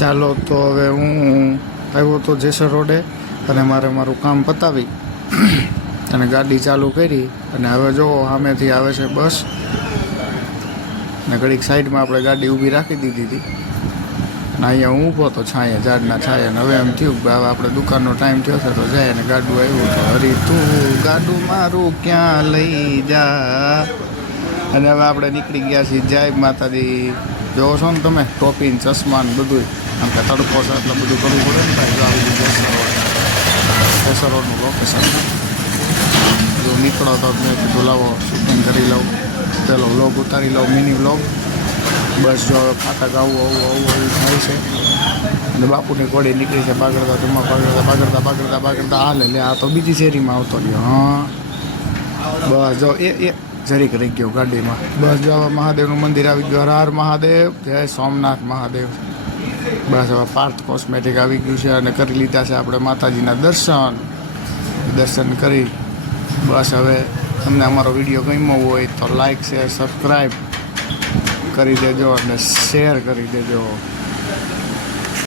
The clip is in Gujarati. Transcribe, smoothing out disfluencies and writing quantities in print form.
ચાલો તો હવે હું આવ્યો તો જેસર રોડે અને મારે મારું કામ પતાવી અને ગાડી ચાલુ કરી અને હવે જો સામેથી આવે છે બસ ને ઘડીક સાઈડમાં આપણે ગાડી ઊભી રાખી દીધી હતી અને અહીંયા હું ઊભો તો છાંયે ઝાડના છાંયે અને હવે એમ થયું કે હવે આપણે દુકાનનો ટાઈમ થયો છે તો જાય અને ગાડું આવ્યું તો હરી તું ગાડું મારું ક્યાં લઈ જા અને હવે આપણે નીકળી ગયા છીએ જય માતાજી. જોવો છો ને તમે ટોપી ને ચશ્મા ને બધું આમ કે તડકો છે એટલે બધું કરવું પડે ને ભાઈ. જો આ બધું જેસર રોડનું લોકેશન જો નીકળો તો મેં કીધું લાવો શૂટિંગ કરી લઉં, પેલો વ્લોગ ઉતારી લઉં, મિની વ્લોગ. બસ જો હવે ફાટક આવું થાય છે અને બાપુની ઘોડી નીકળી છે બાગડતા જમવા બાગડતા હાલે લે આ તો બીજી શેરીમાં આવતો રહ્યો. હા બસ જો એ જરીક રહી ગયો ગાડીમાં. બસ જો હવે મહાદેવનું મંદિર આવી ગયું. હર હર મહાદેવ, જય સોમનાથ મહાદેવ. બસ હવે પાર્થ કોસ્મેટિક આવી ગયું છે અને કરી લીધા છે આપણે માતાજીના દર્શન કરી. બસ હવે તમને અમારો વિડીયો ગમ્યો હોય તો લાઈક શેર સબસ્ક્રાઈબ કરી દેજો અને શેર કરી દેજો.